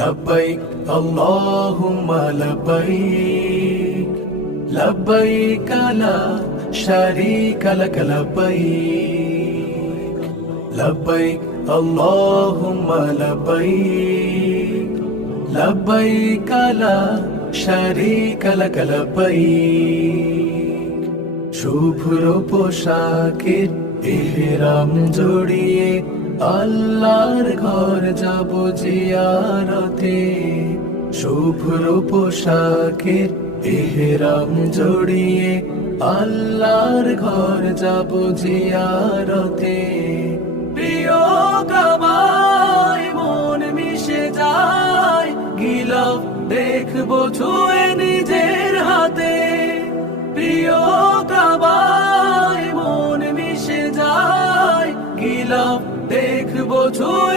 لبيك اللهم لبيك لبيك لا شريك لك لبيك لبيك اللهم لبيك لبيك لا شريك لك لبيك শুভ্র পোশাকের ইহরাম জড়িয়ে আল্লাহর ঘর যাব জিয়ারতে শুভ্র পোশাকের ইহরাম জড়িয়ে আল্লাহর ঘর যাব জিয়ারতে প্রিয় কাবায় মন মিশে যায় গিলাফ দেখবো ছুঁয়ে নিজের হাতে প্রিয় কাবায় মন মিশে যায় গিলাফ দেখবো ছুঁয়ে